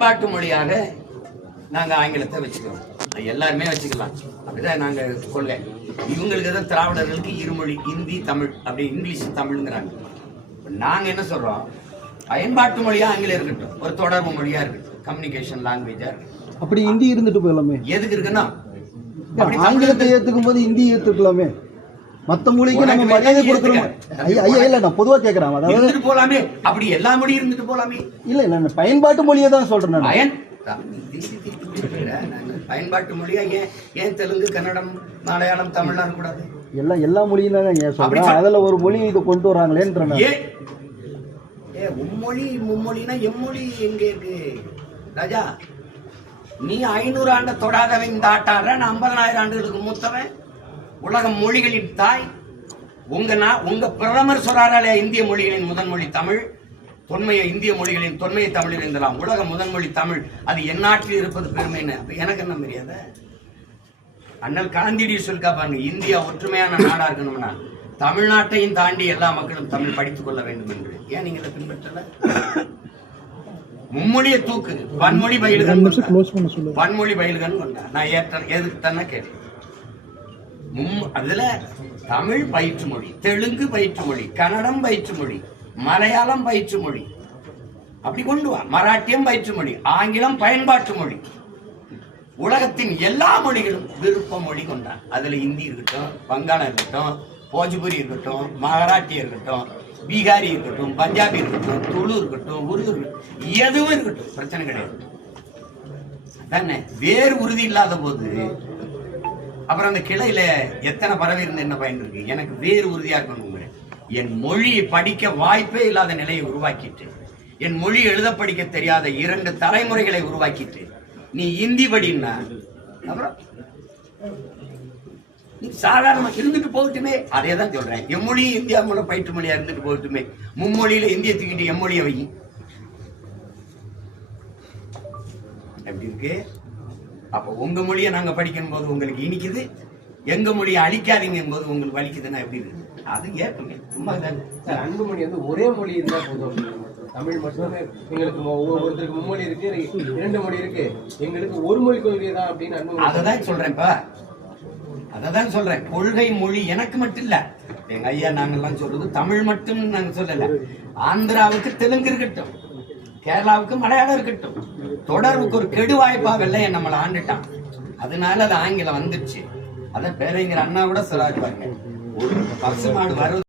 பயன்பாட்டு மொழியாக நாங்க ஆங்கிலத்தை வச்சுக்கிறோம். எல்லாருமே வச்சுக்கலாம், அப்படிதான் நாங்க கொள்கை. இவங்களுக்கு தான் திராவிடர்களுக்கு இருமொழி, இந்தி தமிழ், அப்படி இங்கிலீஷ் தமிழ்ங்கிறாங்க. நாங்க என்ன சொல்றோம், பயன்பாட்டு மொழியா ஆங்கிலம் இருக்கட்டும், ஒரு தொடர்பு மொழியா இருக்கட்டும், கம்யூனிகேஷன் லாங்குவேஜா இருக்கட்டும். அப்படி ஹிந்தி இருந்துட்டு போயிடலாமே. எதுக்கு இருக்குன்னா ஆங்கிலத்தை ஏத்துக்கும் போது ஹிந்தி ஏத்துக்கலாமே. மத்த மொழிக்கு நம்ம மரியாதை கொடுக்கறோம். ஐயா இல்ல, நான் பொதுவா கேக்குறேன். அதாவது போலாமே, அப்படி எல்லா மொழியும் இருந்துட்டு போலாமே. இல்ல நான் பயன்பாட்டு மொழியை தான் சொல்றேன். நான் பயன்பாட்டு மொழியா ஏன் தெலுங்கு, கன்னடம், மலையாளம், தமிழ்லாம் கூடாது? எல்லா மொழியும் தான் ஏன் சொல்றேன். அதுல ஒரு மொழி இது கொண்டு வராங்களேன்ற. மும்மொழி மும்மொழினா எம்மொழி எங்க இருக்கு ராஜா? நீ 500 ஆண்டு தொடாதவன் இந்த ஆட்டாடுற, நான் 50,000 ஆண்டுகளுக்கு மூத்தவன், உலக மொழிகளின் தாய். உங்க பிரதமர் சொல்றாரே, இந்திய மொழிகளின் முதன் மொழி தமிழ், தொன்மைய இந்திய மொழிகளின் தொன்மையை தமிழில் இருந்தலாம், உலக முதன் மொழி தமிழ், அது என் நாட்டில் இருப்பது பெருமைன்னு. அப்ப எனக்கு என்ன மரியாத? அண்ணல் காந்தியடி சொல்லிக்கா பாருங்க, இந்தியா ஒற்றுமையான நாடா இருக்கணும்னா தமிழ்நாட்டையும் தாண்டி எல்லா மக்களும் தமிழ் படித்துக் கொள்ள வேண்டும் என்று. ஏன் நீங்க இதை பின்பற்றல? மும்மொழியை தூக்கு, பன்மொழி பயில்கன், பன்மொழி பயில்கன் கொண்டா. நான் எதுக்கு தானே கேட்டேன். அதுல தமிழ் பயிற்று மொழி, தெலுங்கு பயிற்று மொழி, கன்னடம் பயிற்று மொழி, மலையாளம் பயிற்று மொழி, அப்படி கொண்டு வா. மராட்டியம் பயிற்று மொழி, ஆங்கிலம் பயன்பாட்டு மொழி. உலகத்தின் எல்லா மொழிகளும் விருப்ப மொழி கொண்டான். அதுல இந்தி இருக்கட்டும், வங்காளம் இருக்கட்டும், போஜ்புரி இருக்கட்டும், மராட்டி இருக்கட்டும், பீகாரி இருக்கட்டும், பஞ்சாபி இருக்கட்டும், துளு இருக்கட்டும், உருது இருக்கட்டும், எதுவும் இருக்கட்டும், பிரச்சனை கிடையாது. தானே வேறு உறுதி இல்லாத போது அப்புறம் அந்த கிளையில எத்தனை பறவை இருந்து என்ன பயன் இருக்கு? எனக்கு வேறு உறுதியா இருக்கணும். என் மொழியை படிக்க வாய்ப்பே இல்லாத நிலையை உருவாக்கிட்டு, என் மொழி எழுத படிக்க தெரியாத 2 தலைமுறைகளை உருவாக்கிட்டு நீ இந்தி படின்னா அப்புறம் நீ சாதாரணமா இருந்துட்டு போகட்டுமே. அதே தான் சொல்றேன், எம்மொழி இந்தியா மூலம் பயிற்று மொழியா இருந்துட்டு போகட்டுமே. மும்மொழியில இந்திய தூக்கிட்டு எம்மொழியை வை. எப்படி இருக்கு? அப்ப உங்க மொழியை நாங்க படிக்கும் போது உங்களுக்கு இனிக்குது, எங்க மொழியை அழிக்காதீங்க போது உங்களுக்கு வலிக்குதுன்னா எப்படி இருக்கு? அது ஏற்கனவே சும்மா தான் சார். அன்புமணி ஒரே மொழி இருந்தா போதும், தமிழ் மட்டுமே. எங்களுக்கு ஒவ்வொருத்தருக்கு மும்மொழி இருக்கு, 2 மொழி இருக்கு, எங்களுக்கு ஒரு மொழி கொள்கை தான் அப்படின்னு அன்புமணி. அததான் சொல்றேன்ப்பா, அததான் சொல்றேன். கொள்கை மொழி எனக்கு மட்டும் இல்ல, எங்க ஐயா நாங்கெல்லாம் சொல்றது தமிழ் மட்டும் நாங்க சொல்லல. ஆந்திராவுக்கு தெலுங்கு இருக்கட்டும், கேரளாவுக்கு மலையாளம் இருக்கட்டும், தொடர்புக்கு ஒரு கெடு வாய்ப்பா வெள்ளையன் நம்மளை ஆண்டுட்டான். அதனால அது ஆங்கிலம் வந்துருச்சு. அத பேரறிஞர் அண்ணா கூட சொல்லாரு பாருங்க, ஒரு பசுமாடு வருது